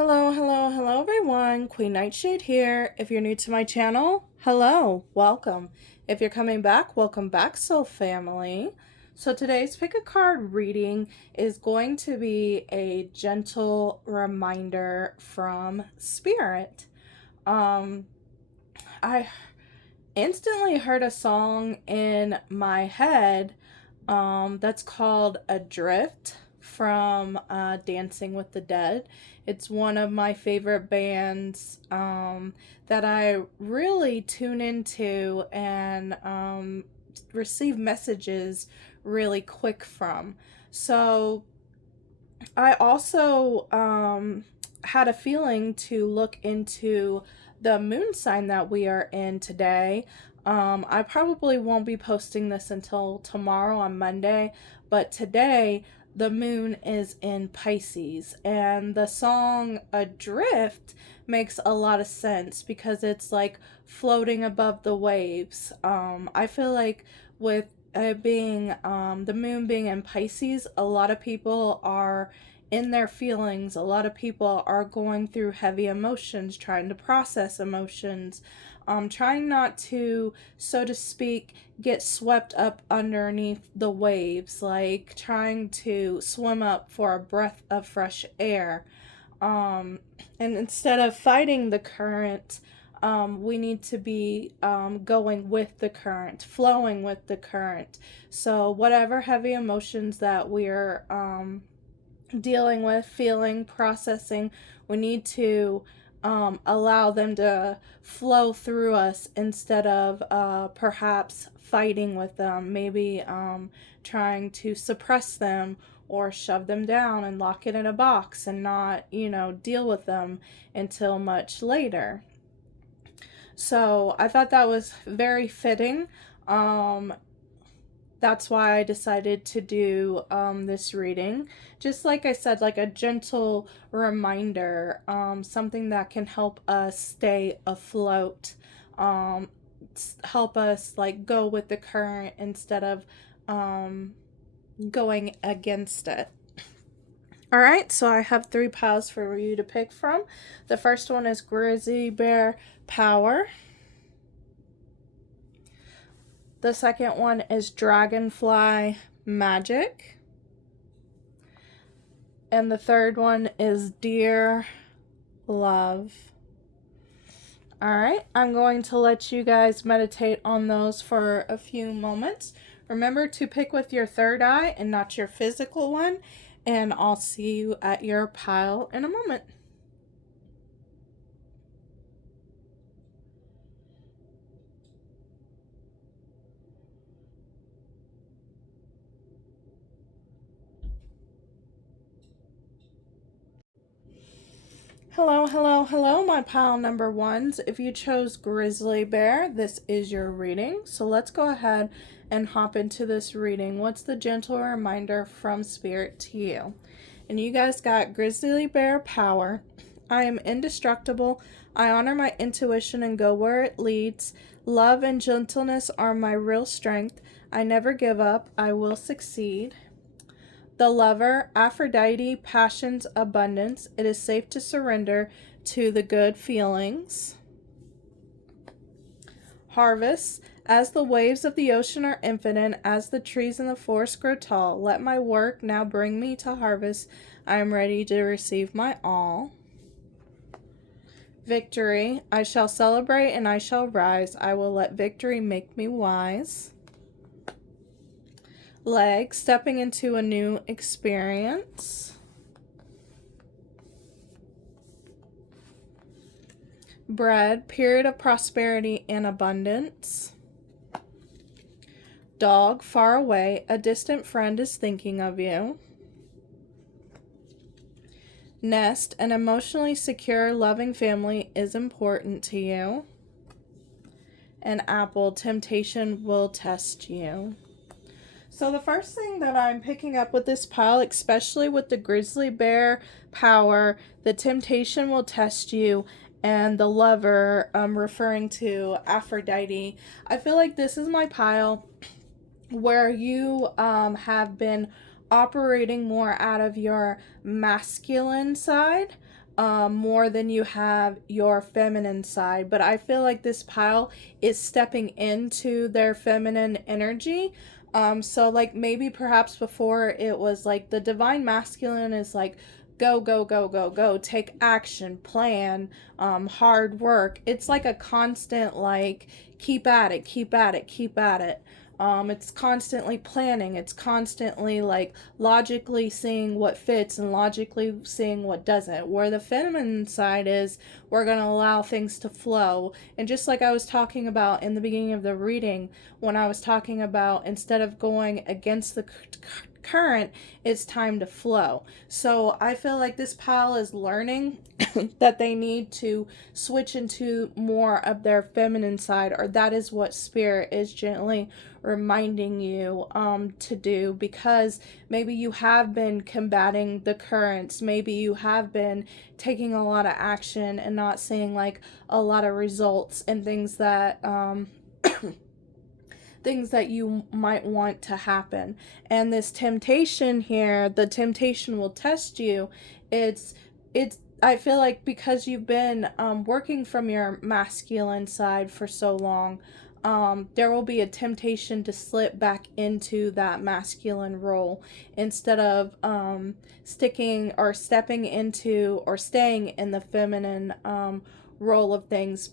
Hello everyone, Queen Nightshade here. If you're new to my channel, hello, welcome. If you're coming back, welcome back, soul family. So today's pick a card reading is going to be a gentle reminder from Spirit. I instantly heard a song in my head that's called Adrift from Dancing with the Dead. It's one of my favorite bands that I really tune into and receive messages really quick from. So I also had a feeling to look into the moon sign that we are in today. I probably won't be posting this until tomorrow on Monday, but today the moon is in Pisces, and the song Adrift makes a lot of sense because it's like floating above the waves. I feel like with being the moon being in Pisces, a lot of people are in their feelings. A lot of people are going through heavy emotions, trying to process emotions, trying not to, so to speak, get swept up underneath the waves, like trying to swim up for a breath of fresh air. And instead of fighting the current, we need to be going with the current, flowing with the current. So whatever heavy emotions that we're dealing with, feeling, processing, we need to allow them to flow through us instead of perhaps fighting with them, maybe trying to suppress them or shove them down and lock it in a box and not, deal with them until much later. So I thought that was very fitting. That's why I decided to do this reading. Just like I said, like a gentle reminder, something that can help us stay afloat, help us like go with the current instead of going against it. All right, so I have 3 piles for you to pick from. The first one is Grizzly Bear Power. The second one is Dragonfly Magic. And the third one is Dear Love. Alright, I'm going to let you guys meditate on those for a few moments. Remember to pick with your third eye and not your physical one. And I'll see you at your pile in a moment. Hello, my pile number ones. If you chose Grizzly Bear, this is your reading. So let's go ahead and hop into this reading. What's the gentle reminder from Spirit to you? And you guys got Grizzly Bear Power. I am indestructible. I honor my intuition and go where it leads. Love and gentleness are my real strength. I never give up. I will succeed. The Lover, Aphrodite, passion's abundance. It is safe to surrender to the good feelings. Harvest, as the waves of the ocean are infinite, as the trees in the forest grow tall, let my work now bring me to harvest. I am ready to receive my all. Victory, I shall celebrate and I shall rise. I will let victory make me wise. Leg, stepping into a new experience. Bread, period of prosperity and abundance. Dog, far away, a distant friend is thinking of you. Nest, an emotionally secure, loving family is important to you. And apple, temptation will test you. So the first thing that I'm picking up with this pile, especially with the Grizzly Bear Power, the temptation will test you, and the Lover, referring to Aphrodite. I feel like this is my pile where you have been operating more out of your masculine side. more than you have your feminine side. But I feel like this pile is stepping into their feminine energy. So like maybe perhaps before it was like the divine masculine is like go, go, go, go, go, take action, plan, hard work. It's like a constant like keep at it, keep at it, keep at it. It's constantly planning. It's constantly like logically seeing what fits and logically seeing what doesn't. Where the feminine side is, we're going to allow things to flow. And just like I was talking about in the beginning of the reading, when I was talking about instead of going against the current, it's time to flow. So I feel like this pile is learning that they need to switch into more of their feminine side, or that is what spirit is gently reminding you to do, because maybe you have been combating the currents, maybe you have been taking a lot of action and not seeing like a lot of results and things that things that you might want to happen. And this temptation here, the temptation will test you. It's I feel like because you've been working from your masculine side for so long, there will be a temptation to slip back into that masculine role instead of sticking or stepping into or staying in the feminine role of things,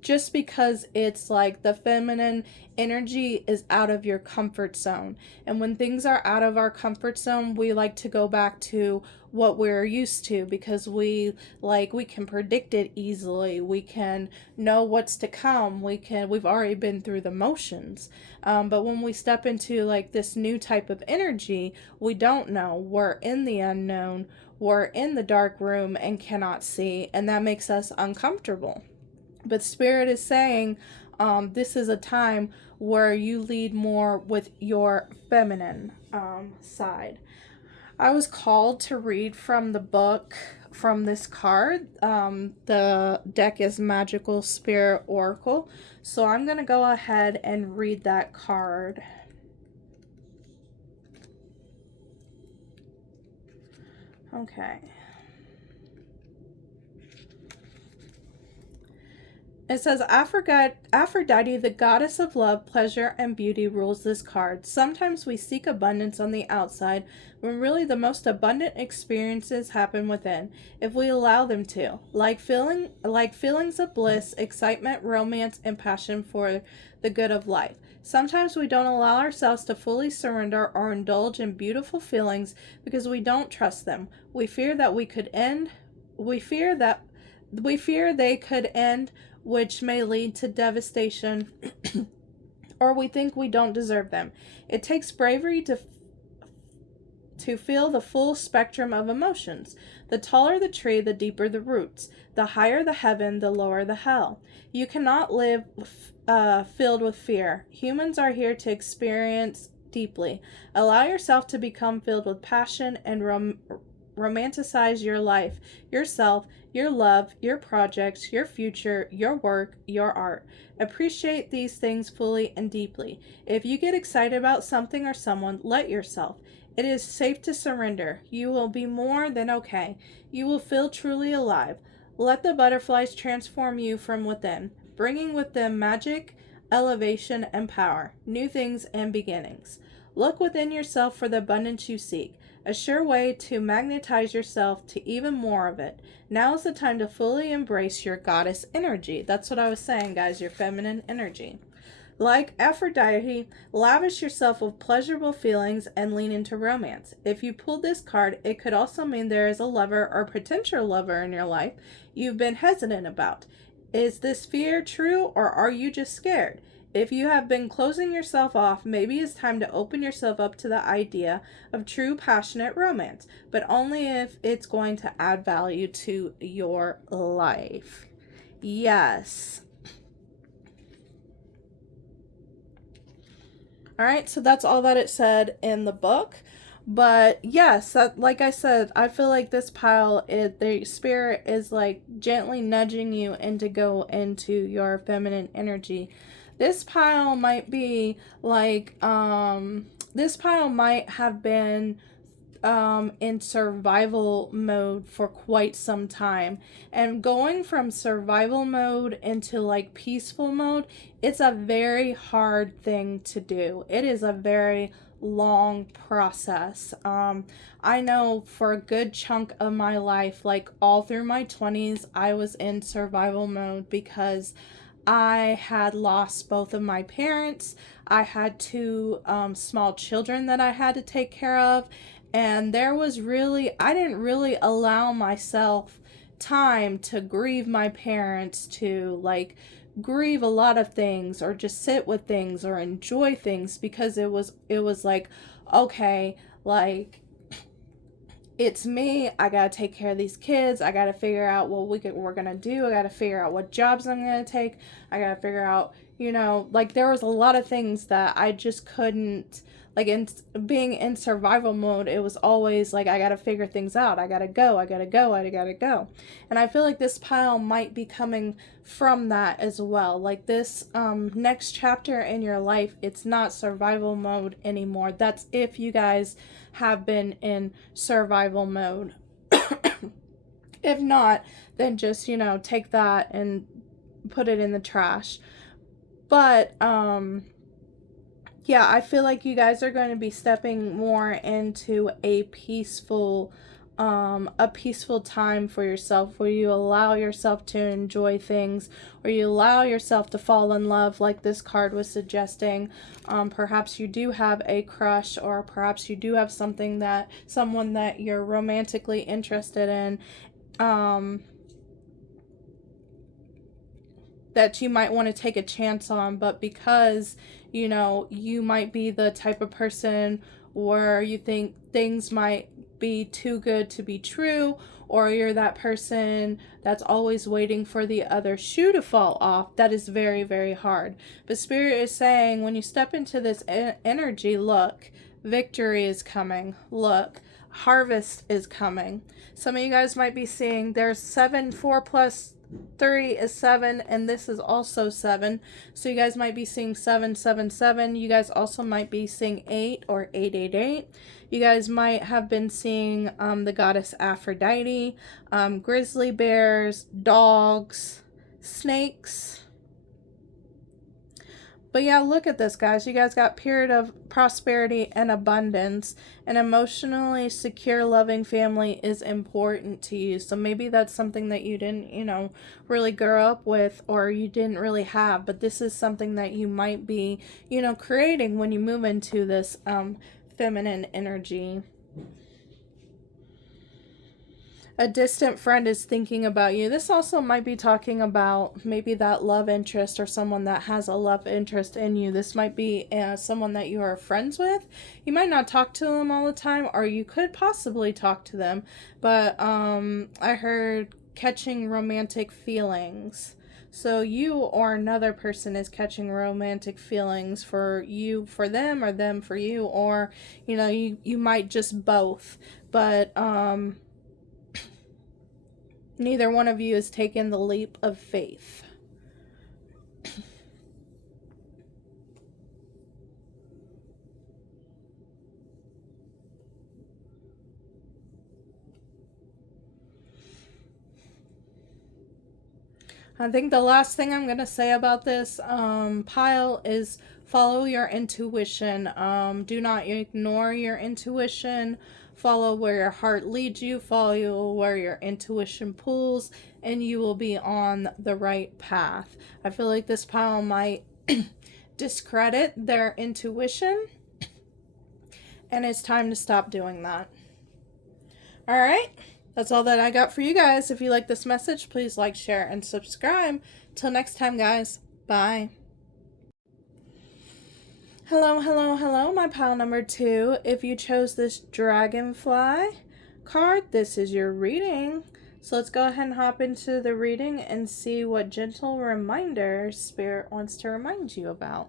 just because it's like the feminine energy is out of your comfort zone. And when things are out of our comfort zone, we like to go back to what we're used to, because we can predict it easily. We can know what's to come. We've already been through the motions. But when we step into like this new type of energy, we don't know. We're in the unknown. We're in the dark room and cannot see, and that makes us uncomfortable. But Spirit is saying this is a time where you lead more with your feminine side. I was called to read from the book from this card. The deck is Magical Spirit Oracle. So I'm going to go ahead and read that card. Okay. It says, Aphrodite, the goddess of love, pleasure, and beauty, rules this card. Sometimes we seek abundance on the outside, when really the most abundant experiences happen within, if we allow them to. Like feelings of bliss, excitement, romance, and passion for the good of life. Sometimes we don't allow ourselves to fully surrender or indulge in beautiful feelings because we don't trust them. We fear that we could end. We fear they could end, which may lead to devastation, or we think we don't deserve them. It takes bravery to feel the full spectrum of emotions. The taller the tree, the deeper the roots. The higher the heaven, the lower the hell. You cannot live filled with fear. Humans are here to experience deeply. Allow yourself to become filled with passion and romanticize your life, yourself, your love, your projects, your future, your work, your art. Appreciate these things fully and deeply. If you get excited about something or someone, let yourself. It is safe to surrender. You will be more than okay. You will feel truly alive. Let the butterflies transform you from within, bringing with them magic, elevation, and power, new things and beginnings. Look within yourself for the abundance you seek. A sure way to magnetize yourself to even more of it. Now is the time to fully embrace your goddess energy. That's what I was saying, guys, your feminine energy. Like Aphrodite, lavish yourself with pleasurable feelings and lean into romance. If you pulled this card, it could also mean there is a lover or potential lover in your life you've been hesitant about. Is this fear true, or are you just scared? If you have been closing yourself off, maybe it's time to open yourself up to the idea of true passionate romance, but only if it's going to add value to your life. Yes. All right, so that's all that it said in the book. But yes, like I said, I feel like this pile, the spirit is like gently nudging you to go into your feminine energy. This pile might be like, this pile might have been in survival mode for quite some time. And going from survival mode into like peaceful mode, it's a very hard thing to do. It is a very long process. I know for a good chunk of my life, like all through my 20s, I was in survival mode because I had lost both of my parents. I had two small children that I had to take care of. And I didn't really allow myself time to grieve my parents, to like grieve a lot of things or just sit with things or enjoy things, because it was like, okay, like it's me. I gotta take care of these kids. I gotta figure out what we're gonna do. I gotta figure out what jobs I'm gonna take. I gotta figure out, like there was a lot of things that I just couldn't, like in being in survival mode, it was always like, I gotta figure things out. I gotta go. And I feel like this pile might be coming from that as well. Like this next chapter in your life, it's not survival mode anymore. That's if you guys have been in survival mode. If not, then just, take that and put it in the trash. But yeah, I feel like you guys are going to be stepping more into a peaceful time for yourself, where you allow yourself to enjoy things, where you allow yourself to fall in love, like this card was suggesting. Perhaps you do have a crush, or perhaps you do have someone that you're romantically interested in, that you might want to take a chance on, but because you might be the type of person where you think things might be too good to be true, or you're that person that's always waiting for the other shoe to fall off, that is very, very hard. But Spirit is saying, when you step into this energy, look, victory is coming. Look, harvest is coming. Some of you guys might be seeing there's 7, 4 plus 3 is 7, and this is also 7. So you guys might be seeing 777. You guys also might be seeing 8 or 888. You guys might have been seeing the goddess Aphrodite, grizzly bears, dogs, snakes. But yeah, look at this, guys. You guys got period of prosperity and abundance. An emotionally secure, loving family is important to you. So maybe that's something that you didn't, really grow up with, or you didn't really have. But this is something that you might be, creating when you move into this feminine energy. A distant friend is thinking about you. This also might be talking about maybe that love interest, or someone that has a love interest in you. This might be someone that you are friends with. You might not talk to them all the time, or you could possibly talk to them. But I heard catching romantic feelings. So you or another person is catching romantic feelings for you for them, or them for you, or you might just both. But neither one of you has taken the leap of faith. I think the last thing I'm going to say about this pile is follow your intuition. Do not ignore your intuition. Follow where your heart leads you. Follow where your intuition pulls, and you will be on the right path. I feel like this pile might discredit their intuition, and it's time to stop doing that. All right. That's all that I got for you guys. If you like this message, please like, share, and subscribe. Till next time, guys. Bye. Hello, my pile number 2. If you chose this dragonfly card, this is your reading. So let's go ahead and hop into the reading and see what gentle reminder Spirit wants to remind you about.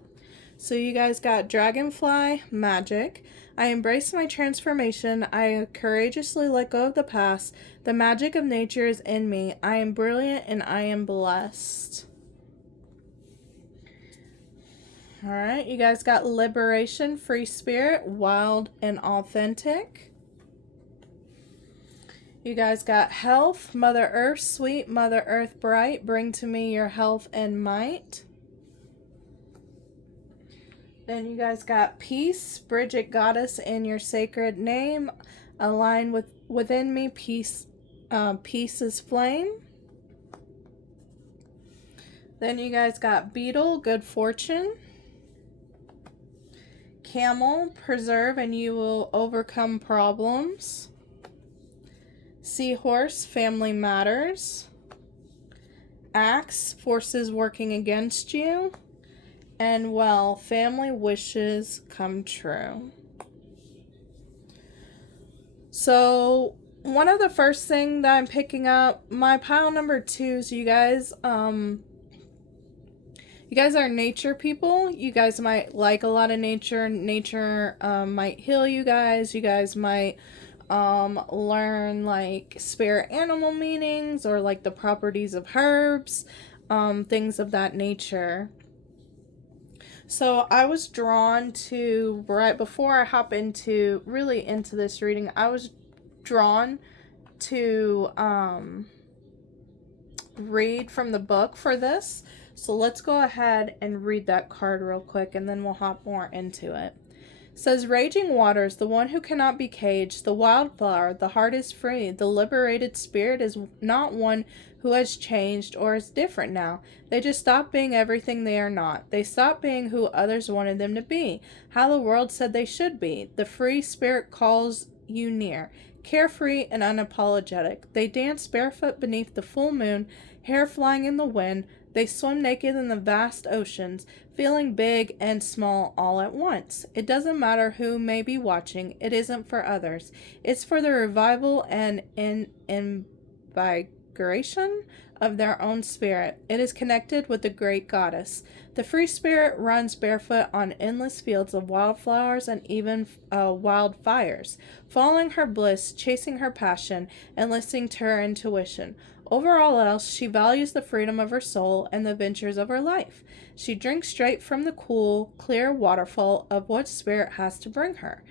So you guys got dragonfly magic. I embrace my transformation. I courageously let go of the past. The magic of nature is in me. I am brilliant and I am blessed. All right, you guys got liberation, free spirit, wild and authentic. You guys got health, Mother Earth, sweet Mother Earth bright, bring to me your health and might. Then you guys got peace, Bridget goddess in your sacred name, align within me, peace, peace is flame. Then you guys got beetle, good fortune. Camel, preserve and you will overcome problems. Seahorse, family matters. Axe, forces working against you. And well, family wishes come true. So one of the first thing that I'm picking up, my pile number 2, so you guys are nature people. You guys might like a lot of nature. Nature might heal you guys. You guys might learn like spirit animal meanings or like the properties of herbs, things of that nature. So I was drawn to, right before I hop into this reading, I was drawn to read from the book for this. So let's go ahead and read that card real quick and then we'll hop more into it. It says, raging waters, the one who cannot be caged, the wildflower, the heart is free, the liberated spirit is not one who has changed or is different now. They just stop being everything they are not. They stop being who others wanted them to be, how the world said they should be. The free spirit calls you near, carefree and unapologetic. They dance barefoot beneath the full moon, hair flying in the wind. They swim naked in the vast oceans, feeling big and small all at once. It doesn't matter who may be watching. It isn't for others. It's for the revival and invigoration of their own spirit. It is connected with the great goddess. The free spirit runs barefoot on endless fields of wildflowers and even wildfires, following her bliss, chasing her passion, and listening to her intuition. Over all else, she values the freedom of her soul and the adventures of her life. She drinks straight from the cool, clear waterfall of what spirit has to bring her.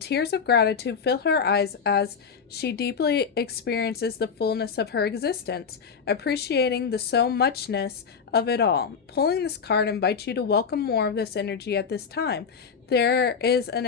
Tears of gratitude fill her eyes as she deeply experiences the fullness of her existence, appreciating the so muchness of it all. Pulling this card invites you to welcome more of this energy at this time. There is an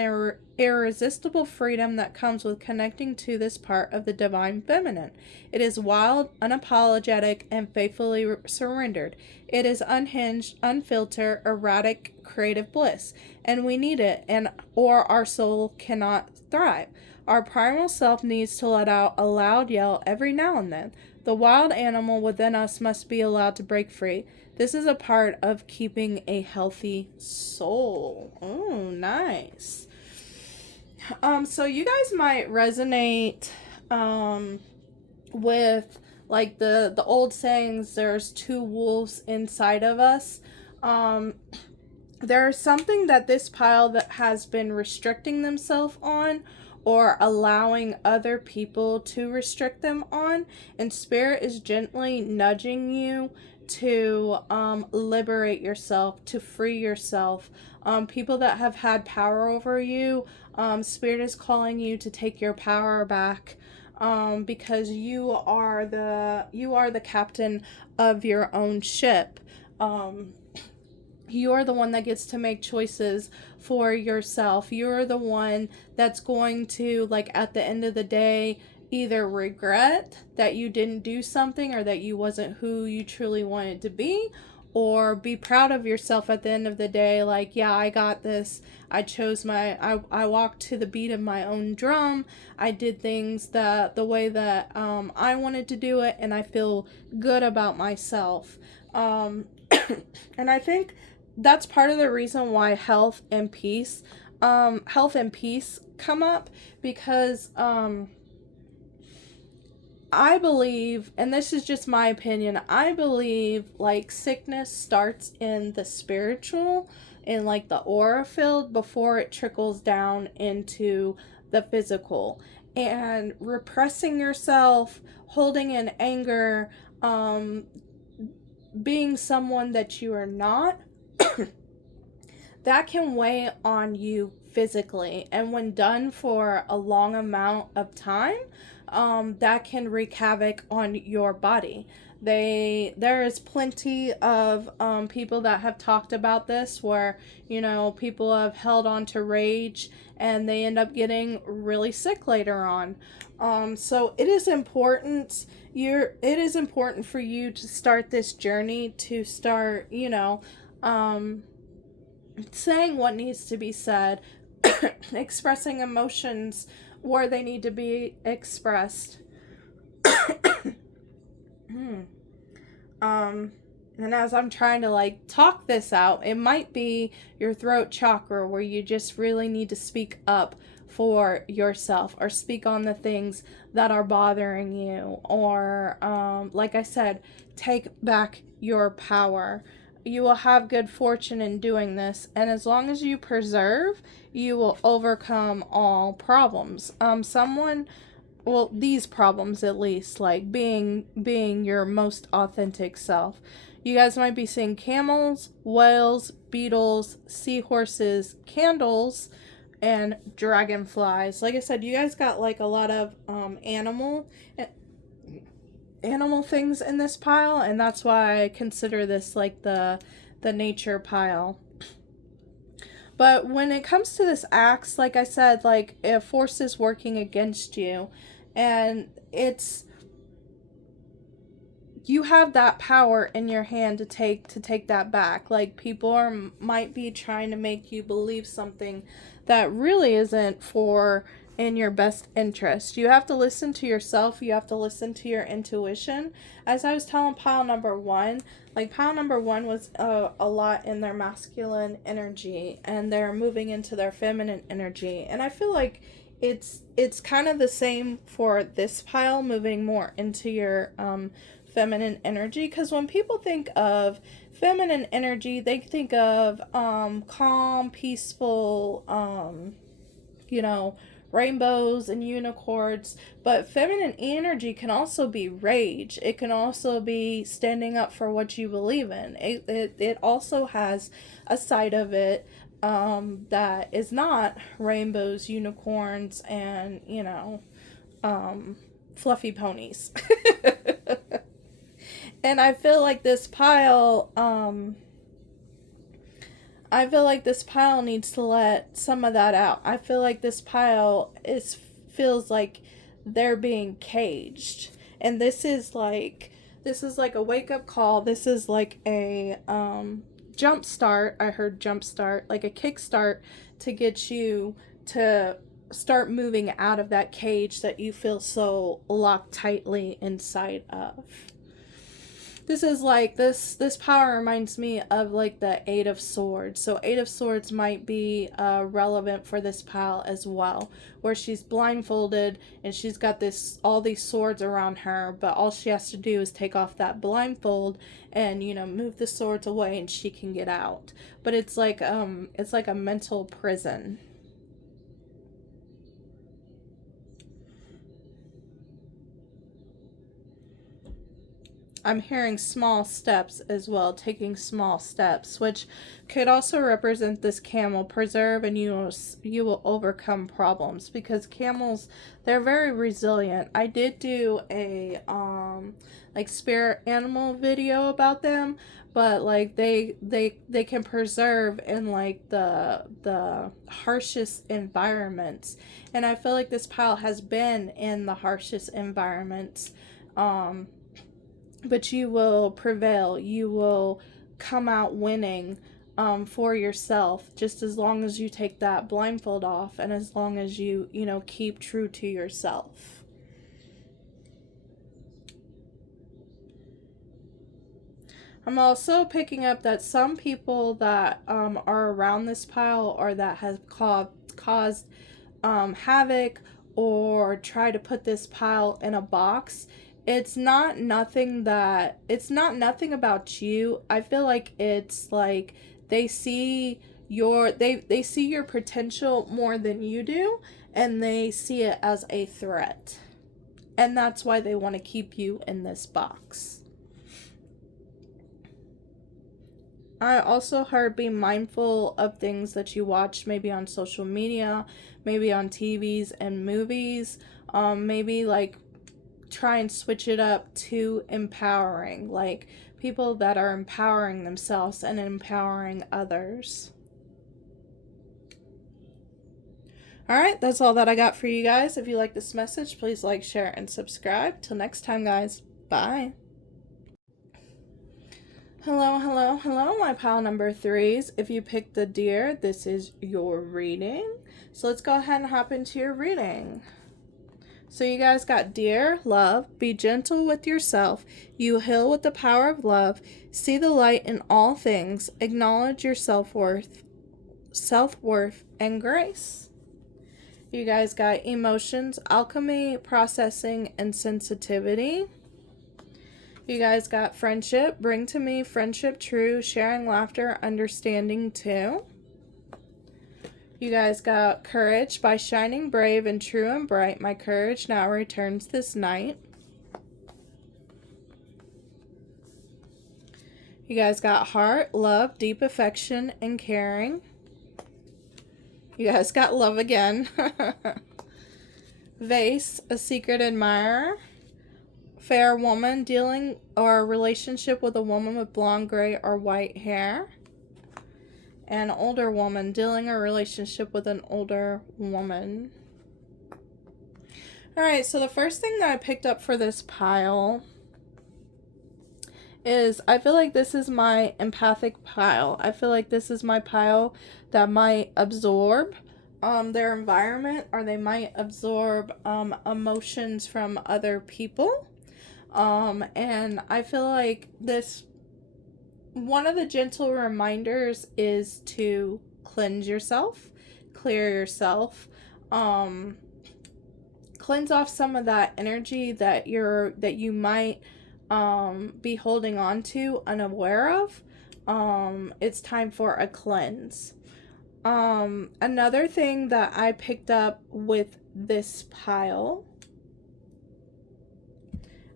irresistible freedom that comes with connecting to this part of the divine feminine. It is wild, unapologetic, and faithfully surrendered. It is unhinged, unfiltered, erratic, creative bliss, and we need it, or our soul cannot thrive. Our primal self needs to let out a loud yell every now and then. The wild animal within us must be allowed to break free. This is a part of keeping a healthy soul. Oh, nice. So you guys might resonate with like the old sayings, there's two wolves inside of us. There's something that this pile that has been restricting themselves on or allowing other people to restrict them on, and spirit is gently nudging you to liberate yourself, to free yourself. People that have had power over you, spirit is calling you to take your power back, because you are the captain of your own ship. You're the one that gets to make choices for yourself. You're the one that's going to, like, at the end of the day, either regret that you didn't do something or that you wasn't who you truly wanted to be, or be proud of yourself at the end of the day, like, yeah, I got this. I chose I walked to the beat of my own drum. I did things the way that I wanted to do it, and I feel good about myself. And I think that's part of the reason why health and peace come up, because I believe, and this is just my opinion, I believe like sickness starts in the spiritual, in like the aura field, before it trickles down into the physical. And repressing yourself, holding in anger, being someone that you are not, that can weigh on you physically. And when done for a long amount of time, that can wreak havoc on your body. There is plenty of people that have talked about this, where people have held on to rage and they end up getting really sick later on. So it is important. It is important for you to start this journey, to start saying what needs to be said, expressing emotions where they need to be expressed. And as I'm trying to talk this out, it might be your throat chakra, where you just really need to speak up for yourself, or speak on the things that are bothering you, or like I said, take back your power. You will have good fortune in doing this, and as long as you persevere, you will overcome all problems. These problems, at least, like being your most authentic self. You guys might be seeing camels, whales, beetles, seahorses, candles, and dragonflies. Like I said, you guys got a lot of animal things in this pile, and that's why I consider this the nature pile. But when it comes to this axe, like I said, a force is working against you, and you have that power in your hand to take that back. People might be trying to make you believe something that really isn't in your best interest. You have to listen to yourself. You have to listen to your intuition. As I was telling pile number one, pile number one was a lot in their masculine energy, and they're moving into their feminine energy. And I feel like it's kind of the same for this pile, moving more into your feminine energy. Because when people think of feminine energy, they think of calm, peaceful, rainbows and unicorns. But feminine energy can also be rage. It can also be standing up for what you believe in. It also has a side of it that is not rainbows, unicorns, and fluffy ponies. And I feel like this pile needs to let some of that out. I feel like this pile feels like they're being caged. And this is like a wake-up call. This is like a jump start. I heard jump start, like a kickstart to get you to start moving out of that cage that you feel so locked tightly inside of. This is this power reminds me of the Eight of Swords. So Eight of Swords might be relevant for this pile as well, where she's blindfolded and she's got all these swords around her, but all she has to do is take off that blindfold and move the swords away, and she can get out. But it's like a mental prison. I'm hearing small steps as well, taking small steps, which could also represent this camel. Preserve, and you will overcome problems, because camels, they're very resilient. I did do a spirit animal video about them, but they can preserve in the harshest environments, and I feel like this pile has been in the harshest environments. But you will prevail. You will come out winning for yourself, just as long as you take that blindfold off, and as long as you keep true to yourself. I'm also picking up that some people that are around this pile, or that have caused havoc, or try to put this pile in a box, it's not nothing about you. I feel like it's they see your potential more than you do, and they see it as a threat. And that's why they want to keep you in this box. I also heard be mindful of things that you watch, maybe on social media, maybe on TVs and movies. Maybe like try and switch it up to empowering, like people that are empowering themselves and empowering others. Alright, that's all that I got for you guys. If you like this message, please like, share, and subscribe. Till next time, guys. Bye. Hello, hello, hello, my pile number threes. If you picked the deer, this is your reading. So let's go ahead and hop into your reading. So you guys got dear, love, be gentle with yourself. You heal with the power of love. See the light in all things. Acknowledge your self-worth, and grace. You guys got emotions, alchemy, processing, and sensitivity. You guys got friendship, bring to me friendship true, sharing laughter, understanding too. You guys got courage, by shining brave and true and bright, my courage now returns this night. You guys got heart, love, deep affection, and caring. You guys got love again. Vase, a secret admirer. Fair woman, dealing or relationship with a woman with blonde, gray, or white hair. An older woman, dealing a relationship with an older woman. Alright, so the first thing that I picked up for this pile is I feel like this is my empathic pile. I feel like this is my pile that might absorb their environment, or they might absorb emotions from other people. And I feel like this, one of the gentle reminders is to cleanse yourself, clear yourself, cleanse off some of that energy that you might be holding on to unaware of. It's time for a cleanse. Another thing that I picked up with this pile,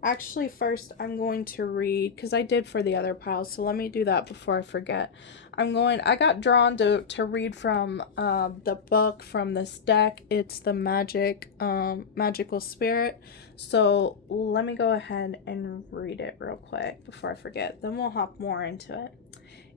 actually first I'm going to read, because I did for the other piles, so let me do that before I forget. I got drawn to read from the book from this deck. It's the Magical Spirit. So let me go ahead and read it real quick before I forget. Then we'll hop more into it.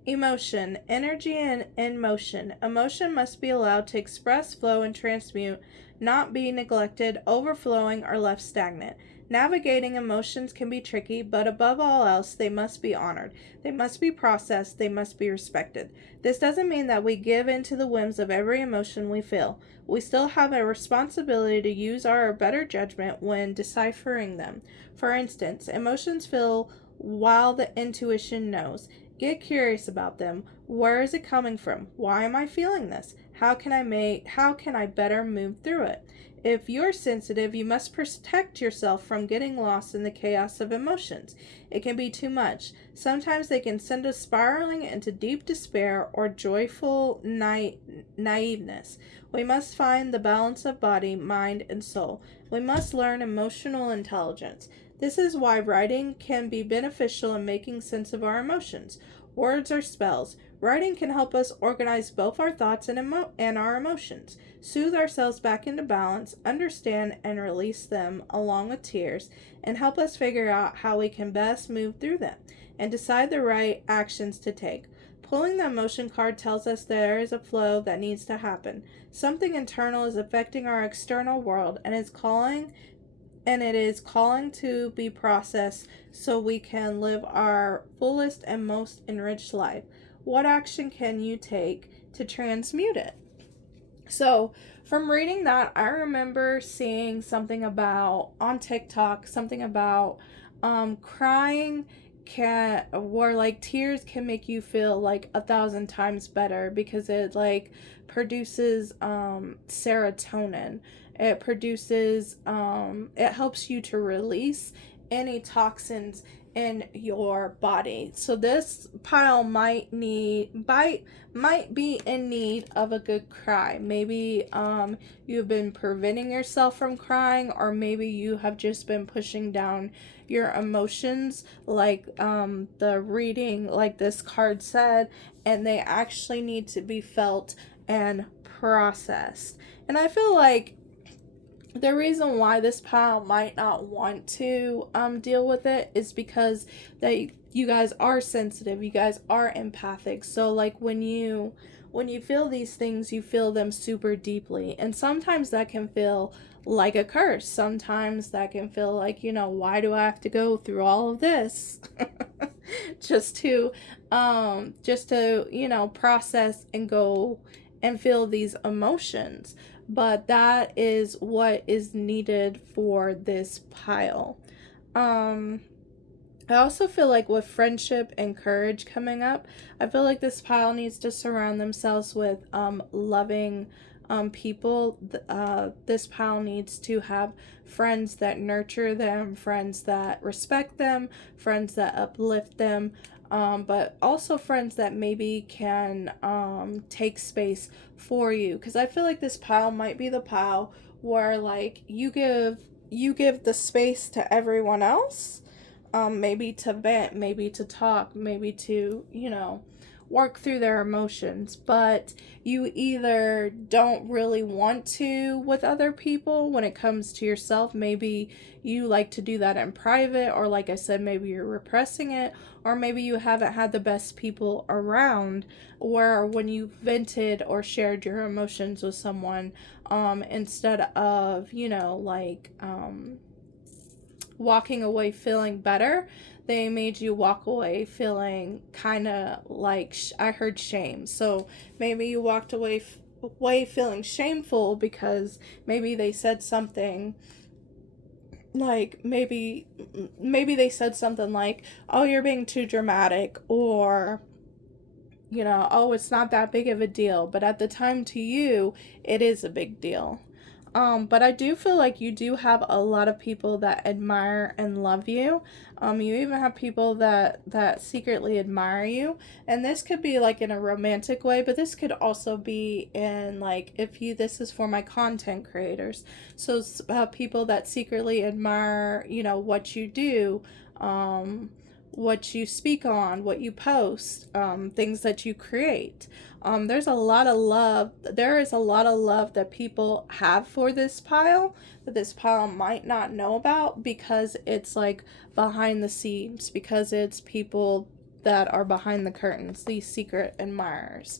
Emotion, energy and in motion. Emotion must be allowed to express, flow, and transmute, not be neglected, overflowing, or left stagnant. Navigating emotions can be tricky, but above all else, they must be honored. They must be processed. They must be respected. This doesn't mean that we give in to the whims of every emotion we feel. We still have a responsibility to use our better judgment when deciphering them. For instance, emotions feel while the intuition knows. Get curious about them. Where is it coming from? Why am I feeling this? How can I better move through it? If you're sensitive, you must protect yourself from getting lost in the chaos of emotions. It can be too much. Sometimes they can send us spiraling into deep despair or joyful naiveness. We must find the balance of body, mind, and soul. We must learn emotional intelligence. This is why writing can be beneficial in making sense of our emotions. Words are spells. Writing can help us organize both our thoughts and our emotions, soothe ourselves back into balance, understand and release them along with tears, and help us figure out how we can best move through them and decide the right actions to take. Pulling the emotion card tells us there is a flow that needs to happen. Something internal is affecting our external world and it is calling to be processed so we can live our fullest and most enriched life. What action can you take to transmute it? So from reading that, I remember seeing something about on TikTok, something about crying where like tears can make you feel like 1,000 times better because it like produces serotonin. It produces it helps you to release any toxins in your body. So this pile might be in need of a good cry. Maybe you've been preventing yourself from crying, or maybe you have just been pushing down your emotions like the reading, like this card said, and they actually need to be felt and processed. And I feel like the reason why this pile might not want to deal with it is because you guys are sensitive, you guys are empathic. So like when you feel these things, you feel them super deeply, and sometimes that can feel like a curse. Sometimes that can feel like, why do I have to go through all of this just to process and go and feel these emotions. But that is what is needed for this pile. I also feel like with friendship and courage coming up, I feel like this pile needs to surround themselves with loving people. This pile needs to have friends that nurture them, friends that respect them, friends that uplift them, but also friends that maybe can take space for you. Because I feel like this pile might be the pile where like you give the space to everyone else, maybe to vent, maybe to talk, maybe to, work through their emotions, but you either don't really want to with other people when it comes to yourself. Maybe you like to do that in private, or like I said, maybe you're repressing it, or maybe you haven't had the best people around where when you vented or shared your emotions with someone, instead of, walking away feeling better, they made you walk away feeling kind of like I heard shame. So maybe you walked away feeling shameful because maybe they said something like maybe they said something like, "Oh, you're being too dramatic," or "Oh, it's not that big of a deal," but at the time to you, it is a big deal. But I do feel like you do have a lot of people that admire and love you. You even have people that secretly admire you, and this could be like in a romantic way, but this could also be in like if you this is for my content creators. So people that secretly admire, what you do, what you speak on, what you post, things that you create. There's a lot of love. There is a lot of love that people have for this pile that this pile might not know about because it's like behind the scenes, because it's people that are behind the curtains, these secret admirers.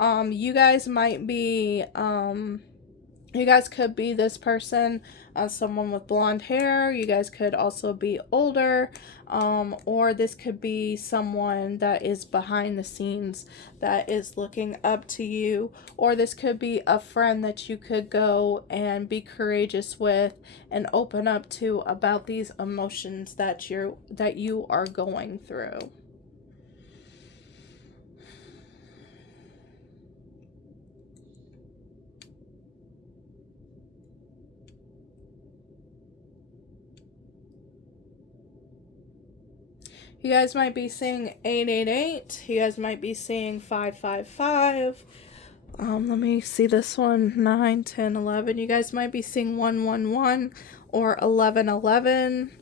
You guys might be, you guys could be this person, someone with blonde hair. You guys could also be older, or this could be someone that is behind the scenes that is looking up to you, or this could be a friend that you could go and be courageous with and open up to about these emotions that you are going through. You guys might be seeing 888. You guys might be seeing 555. Let me see this one. 9, 10, 11. You guys might be seeing 111 or 1111.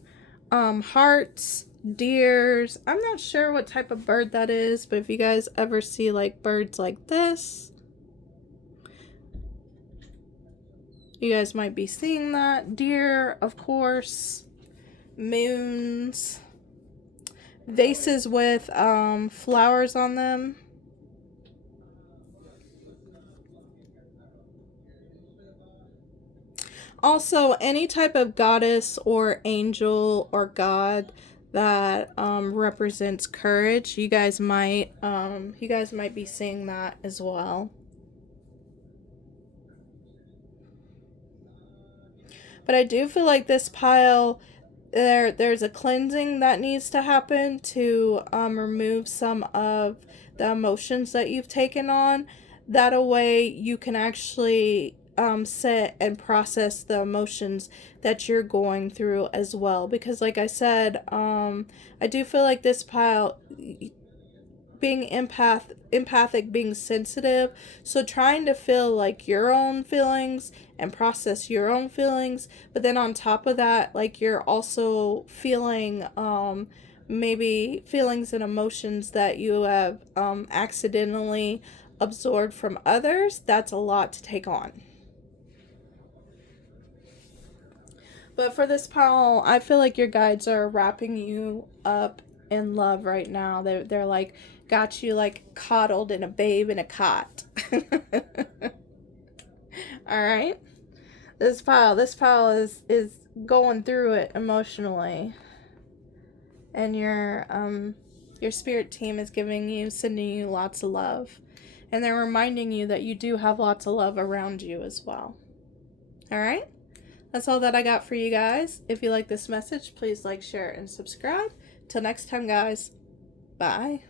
Hearts, deers. I'm not sure what type of bird that is, but if you guys ever see like birds like this, you guys might be seeing that. Deer, of course. Moons. Vases with flowers on them. Also, any type of goddess or angel or god that represents courage, you guys might be seeing that as well. But I do feel like this pile, there's a cleansing that needs to happen to remove some of the emotions that you've taken on. That a way you can actually sit and process the emotions that you're going through as well. Because like I said, I do feel like this pile, being empathic, being sensitive, so trying to feel like your own feelings and process your own feelings, but then on top of that, like you're also feeling maybe feelings and emotions that you have accidentally absorbed from others. That's a lot to take on. But for this pile, I feel like your guides are wrapping you up in love right now. They're like got you like coddled in a babe in a cot. All right. This pile is going through it emotionally, and your spirit team is sending you lots of love, and they're reminding you that you do have lots of love around you as well. All right. That's all that I got for you guys. If you like this message, please like, share, and subscribe. Till next time, guys. Bye.